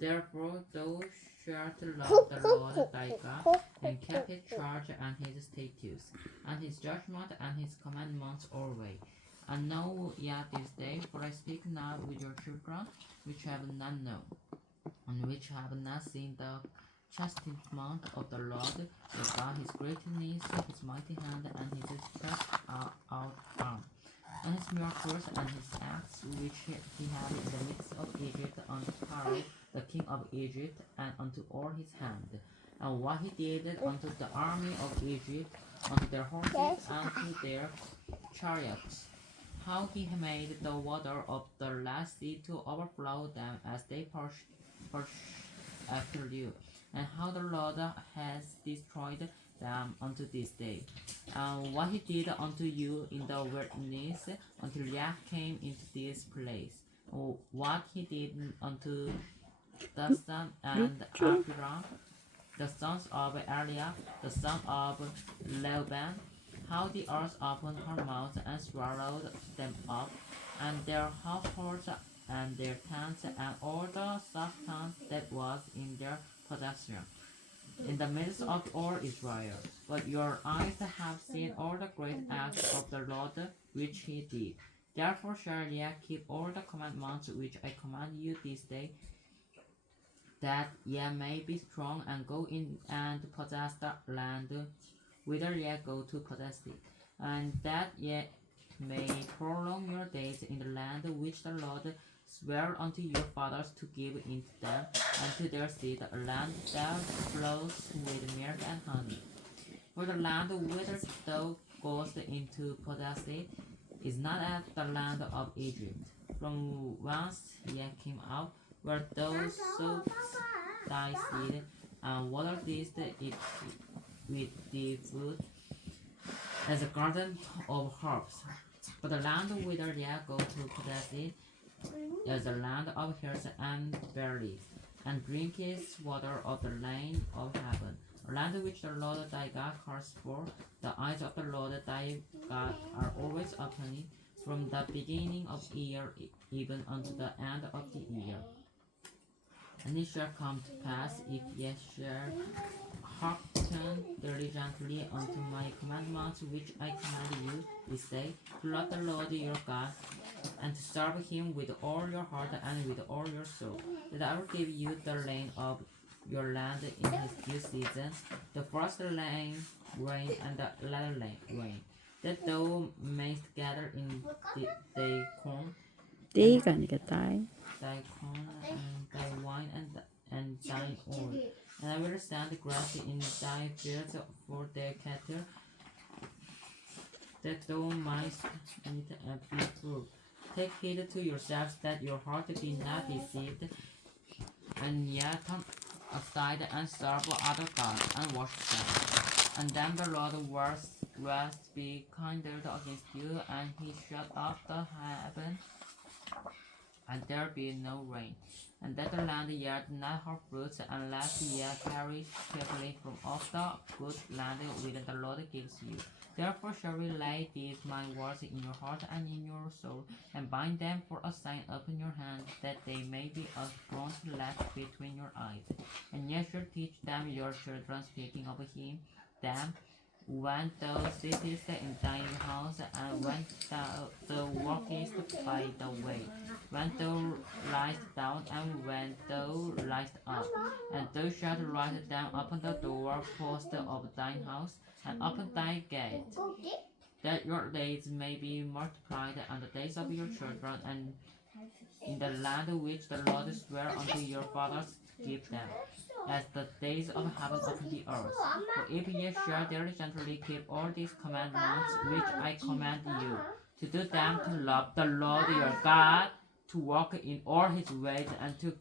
Therefore thou shalt love the Lord thy God, and keep his charge and his statutes, and his judgment and his commandments always. And know yet this day, for I speak now with your children, which have not known, and which have not seen the chastisement of the Lord your God, his greatness, his mighty hand, and his stretched out arm, and his miracles and his acts which he had in the midst of Egypt unto Pharaoh the king of Egypt, and unto all his hand, and what he did unto the army of Egypt, unto their horses and to their chariots, how he made the water of the last sea to overflow them as they pushed after you, and how the Lord has destroyed them unto this day. And what he did unto you in the wilderness until Yah came into this place. What he did unto Dathan and Abiram, the sons of Eliab, the son of Laban, how the earth opened her mouth and swallowed them up, and their households and their tents and all the substance that was in their possession, in the midst of all Israel. But your eyes have seen all the great acts of the Lord which he did. Therefore shall ye keep all the commandments which I command you this day, that ye may be strong and go in and possess the land whither ye go to possess it, and that ye may prolong your days in the land which the Lord sware unto your fathers to give into them and to their seed, a land that flows with milk and honey. For the land whither thou goest in to possess it is not as the land of Egypt, from whence ye came out, where thou sowest thy seed, and wateredst it with the food, as a garden of herbs. But the land whither ye go to possess it is a land of hills and valleys, and drinketh water of the rain of heaven, a land which the Lord thy God cares for. The eyes of the Lord thy God are always upon it, from the beginning of year even unto the end of the year. And it shall come to pass, if ye shall hearken diligently unto my commandments which I command you this day, to love the Lord your God, and to serve him with all your heart and with all your soul, that I will give you the rain of your land in his due season, the first rain and the latter rain, that thou mayst gather in thy corn, 띠가 아니라 딸. thy corn and thy wine and thine oil. And I will send grass in thy fields for thy cattle, that thou mightst eat and be full. Take heed to yourselves that your heart be not deceived, and yet turn aside and serve other gods and worship them. And then the Lord will be kindled against you, and he shut up the heaven, and there be no rain, and that the land yield not her fruits, unless ye perish carefully from off the good land which the Lord gives you. Therefore shall we lay these my words in your heart and in your soul, and bind them for a sign upon your hand, that they may be a front latch between your eyes. And ye shall teach them your children, speaking of him, them, when thou sittest in thine house, and when thou walkest by the way, when thou liest down, and when thou liest up. And thou shalt write them upon the door post of thine house, and upon thy gate, that your days may be multiplied, and the days of your children, and in the land which the Lord sware unto your fathers to give them, as the days of heaven upon the earth. For if ye shall diligently keep all these commandments which I command you, to do them, to love the Lord your God, to walk in all his ways, and to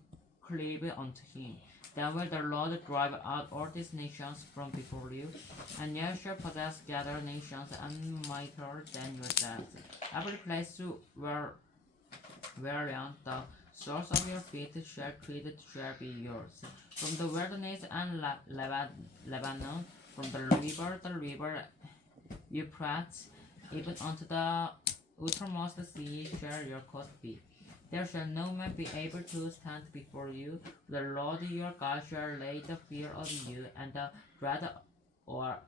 cleave unto him, then will the Lord drive out all these nations from before you, and ye shall possess gathered nations and mightier than yourselves. Every place whereon the source of your feet shall tread shall be yours. From the wilderness and Lebanon, from the river Euphrates, even unto the uttermost sea shall your coast be. There shall no man be able to stand before you. The Lord your God shall lay the fear of you and the dread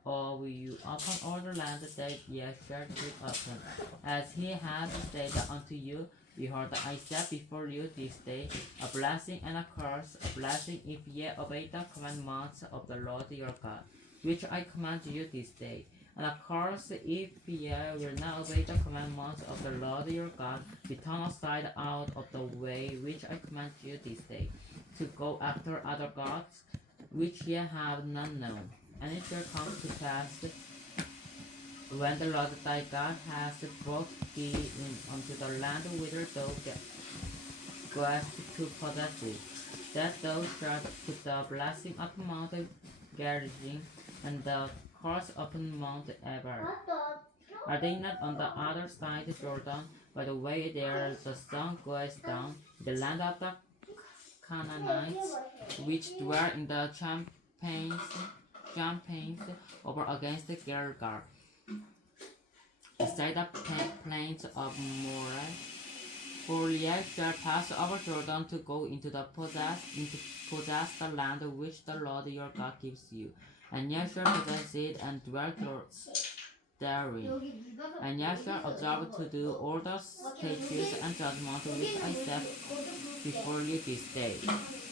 of you upon all the land that ye shall tread upon. As he hath said unto you, behold, I set before you this day a blessing and a curse, a blessing if ye obey the commandments of the Lord your God, which I command you this day. And of course, if ye will not obey the commandments of the Lord your God, be turned aside out of the way which I command you this day, to go after other gods, which ye have not known. And it shall come to pass, when the Lord thy God has brought thee in unto the land whither thou goest to possess it, that thou shalt put the blessing upon Mount Gerizim, and the curse upon Mount Ebal. Are they not on the other side of Jordan, by the way there the sun goes down, the land of the Canaanites, which dwell in the champaigns over against Gilgal, beside the plains of Moreh? For ye shall pass over Jordan to go into possess the land which the Lord your God gives you, and ye shall possess it and dwell therein. And ye shall observe to do all the statutes and judgments which I set before you this day.